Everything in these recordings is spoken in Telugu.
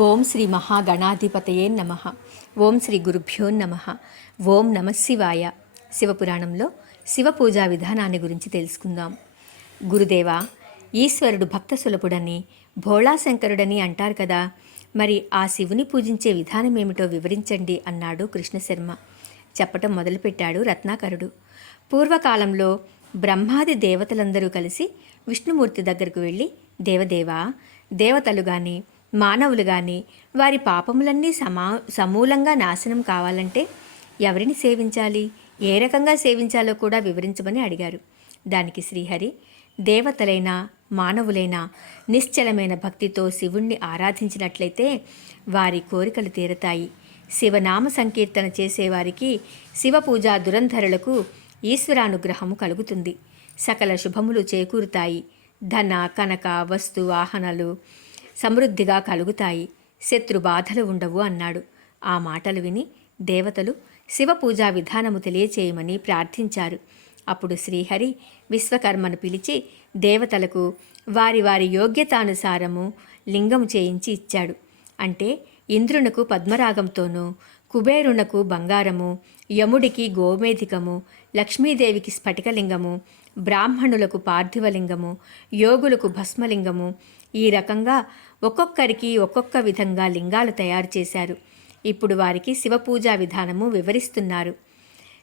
ఓం శ్రీ మహాగణాధిపతయే నమ. ఓం శ్రీ గురుభ్యో నమ. ఓం నమశివాయ. శివపురాణంలో శివ పూజా విధానాన్ని గురించి తెలుసుకుందాం. గురుదేవా, ఈశ్వరుడు భక్త సులభుడని, భోళాశంకరుడని అంటారు కదా, మరి ఆ శివుని పూజించే విధానం ఏమిటో వివరించండి అన్నాడు కృష్ణశర్మ. చెప్పటం మొదలుపెట్టాడు రత్నాకరుడు. పూర్వకాలంలో బ్రహ్మాది దేవతలందరూ కలిసి విష్ణుమూర్తి దగ్గరకు వెళ్ళి, దేవదేవా, దేవతలు కానీ మానవులు కానీ వారి పాపములన్నీ సమూలంగా నాశనం కావాలంటే ఎవరిని సేవించాలి, ఏ రకంగా సేవించాలో కూడా వివరించమని అడిగారు. దానికి శ్రీహరి, దేవతలైనా మానవులైనా నిశ్చలమైన భక్తితో శివుణ్ణి ఆరాధించినట్లయితే వారి కోరికలు తీరతాయి. శివనామ సంకీర్తన చేసేవారికి, శివ పూజా దురంధరులకు ఈశ్వరానుగ్రహము కలుగుతుంది. సకల శుభములు చేకూరుతాయి. ధన కనక వస్తు వాహనాలు సమృద్ధిగా కలుగుతాయి. శత్రు బాధలు ఉండవు అన్నాడు. ఆ మాటలు విని దేవతలు శివ పూజా విధానము తెలియచేయమని ప్రార్థించారు. అప్పుడు శ్రీహరి విశ్వకర్మను పిలిచి దేవతలకు వారి వారి యోగ్యతానుసారము లింగం చేయించి ఇచ్చాడు. అంటే ఇంద్రునకు పద్మరాగంతోనూ, కుబేరునకు బంగారము, యముడికి గోమేధికము, లక్ష్మీదేవికి స్ఫటికలింగము, బ్రాహ్మణులకు పార్థివలింగము, యోగులకు భస్మలింగము, ఈ రకంగా ఒక్కొక్కరికి ఒక్కొక్క విధంగా లింగాలు తయారు చేశారు. ఇప్పుడు వారికి శివపూజా విధానము వివరిస్తున్నారు.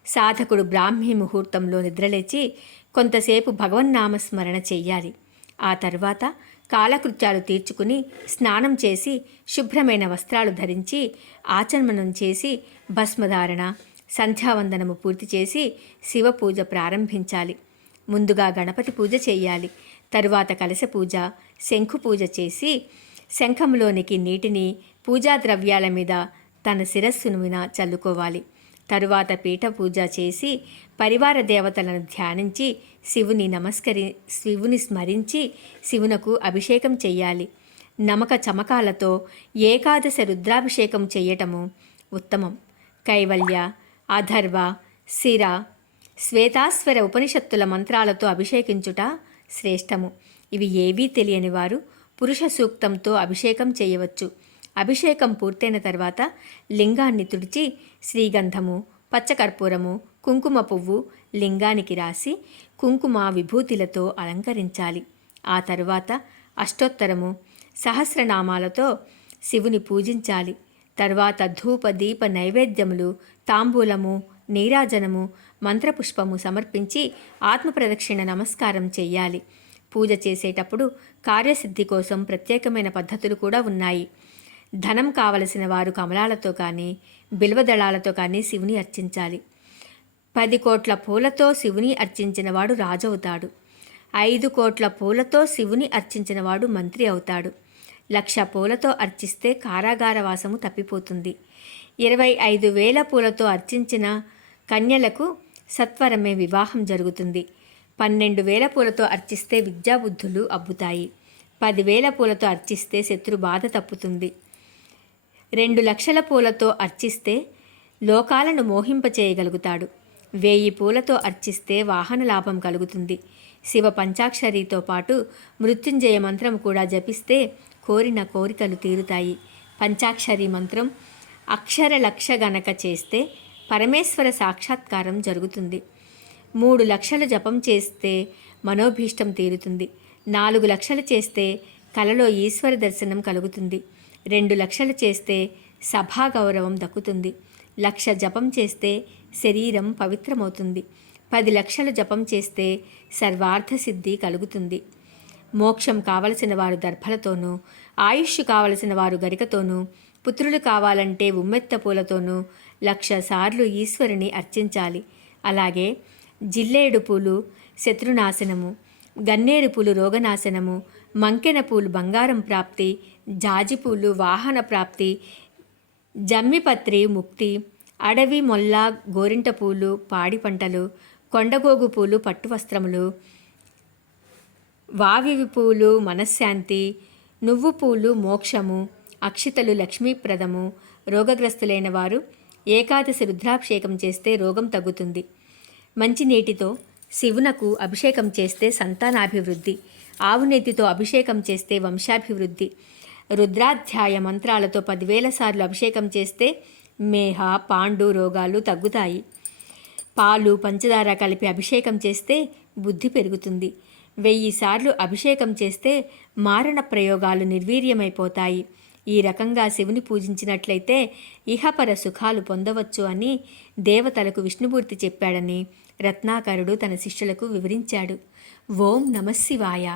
సాధకుడు బ్రాహ్మీ ముహూర్తంలో నిద్రలేచి కొంతసేపు భగవన్నామస్మరణ చెయ్యాలి. ఆ తర్వాత కాలకృత్యాలు తీర్చుకుని స్నానం చేసి శుభ్రమైన వస్త్రాలు ధరించి ఆచమనం చేసి భస్మధారణ, సంధ్యావందనము పూర్తి చేసి శివపూజ ప్రారంభించాలి. ముందుగా గణపతి పూజ చేయాలి. తరువాత కలశ పూజ, శంఖు పూజ చేసి శంఖంలోనికి నీటిని పూజా ద్రవ్యాల మీద తన శిరస్సును మీద చల్లుకోవాలి. తరువాత పీఠ పూజ చేసి పరివార దేవతలను ధ్యానించి శివుని స్మరించి శివునకు అభిషేకం చెయ్యాలి. నమక చమకాలతో ఏకాదశ రుద్రాభిషేకం చెయ్యటము ఉత్తమం. కైవల్య, అథర్వ, శిర, శ్వేతాశ్వర ఉపనిషత్తుల మంత్రాలతో అభిషేకించుట శ్రేష్టము. ఇవి ఏవీ తెలియని వారు పురుష సూక్తంతో అభిషేకం చేయవచ్చు. అభిషేకం పూర్తయిన తర్వాత లింగాన్ని తుడిచి శ్రీగంధము, పచ్చకర్పూరము, కుంకుమ పువ్వు లింగానికి రాసి కుంకుమ విభూతిలతో అలంకరించాలి. ఆ తరువాత అష్టోత్తరము, సహస్రనామాలతో శివుని పూజించాలి. తర్వాత ధూప దీప నైవేద్యములు, తాంబూలము, నీరాజనము, మంత్రపుష్పము సమర్పించి ఆత్మప్రదక్షిణ నమస్కారం చెయ్యాలి. పూజ చేసేటప్పుడు కార్యసిద్ధి కోసం ప్రత్యేకమైన పద్ధతులు కూడా ఉన్నాయి. ధనం కావలసిన వారు కమలాలతో కానీ బిల్వదళాలతో కానీ శివుని అర్చించాలి. 10 కోట్ల పూలతో శివుని అర్చించినవాడు రాజవుతాడు. 5 కోట్ల పూలతో శివుని అర్చించినవాడు మంత్రి అవుతాడు. 1,00,000 పూలతో అర్చిస్తే కారాగారవాసము తప్పిపోతుంది. 25,000 పూలతో అర్చించిన కన్యలకు సత్వరమే వివాహం జరుగుతుంది. 12,000 పూలతో అర్చిస్తే విద్యాబుద్ధులు అబ్బుతాయి. 10,000 పూలతో అర్చిస్తే శత్రు బాధ తప్పుతుంది. 2,00,000 పూలతో అర్చిస్తే లోకాలను మోహింపచేయగలుగుతాడు. 1,000 పూలతో అర్చిస్తే వాహన లాభం కలుగుతుంది. శివ పంచాక్షరితో పాటు మృత్యుంజయ మంత్రం కూడా జపిస్తే కోరిన కోరికలు తీరుతాయి. పంచాక్షరి మంత్రం అక్షర లక్ష గనక చేస్తే పరమేశ్వర సాక్షాత్కారం జరుగుతుంది. 3 లక్షలు జపం చేస్తే మనోభీష్టం తీరుతుంది. 4 లక్షలు చేస్తే కలలో ఈశ్వర దర్శనం కలుగుతుంది. 2 లక్షలు చేస్తే సభాగౌరవం దక్కుతుంది. 1,00,000 జపం చేస్తే శరీరం పవిత్రమవుతుంది. 10 లక్షలు జపం చేస్తే సర్వార్థసిద్ధి కలుగుతుంది. మోక్షం కావలసిన వారు దర్భలతోనూ, ఆయుష్ కావలసిన వారు గరికతోనూ, పుత్రులు కావాలంటే ఉమ్మెత్త పూలతోనూ 1,00,000 సార్లు ఈశ్వరుని అర్చించాలి. అలాగే జిల్లేడు పూలు శత్రునాశనము, గన్నేరు పూలు రోగనాశనము, మంకెన పూలు బంగారం ప్రాప్తి, జాజిపూలు వాహన ప్రాప్తి, జమ్మిపత్రి ముక్తి, అడవి మొల్ల గోరింట పూలు పాడి పంటలు, కొండగోగు పూలు పట్టు వస్త్రములు, వావివి పూలు మనశ్శాంతి, నువ్వు పూలు మోక్షము, అక్షితలు లక్ష్మీప్రదము. రోగగ్రస్తులైన వారు ఏకాదశి రుద్రాభిషేకం చేస్తే రోగం తగ్గుతుంది. మంచినీటితో శివునకు అభిషేకం చేస్తే సంతానాభివృద్ధి, ఆవు నెత్తితో అభిషేకం చేస్తే వంశాభివృద్ధి, రుద్రాధ్యాయ మంత్రాలతో 10,000 సార్లు అభిషేకం చేస్తే మేహ పాండు రోగాలు తగ్గుతాయి. పాలు పంచదార కలిపి అభిషేకం చేస్తే బుద్ధి పెరుగుతుంది. 1000 సార్లు అభిషేకం చేస్తే మారణ ప్రయోగాలు నిర్వీర్యమైపోతాయి. ఈ రకంగా శివుని పూజించినట్లయితే ఇహపర సుఖాలు పొందవచ్చు అని దేవతలకు విష్ణుమూర్తి చెప్పాడని రత్నాకరుడు తన శిష్యులకు వివరించాడు. ఓం నమః శివాయ.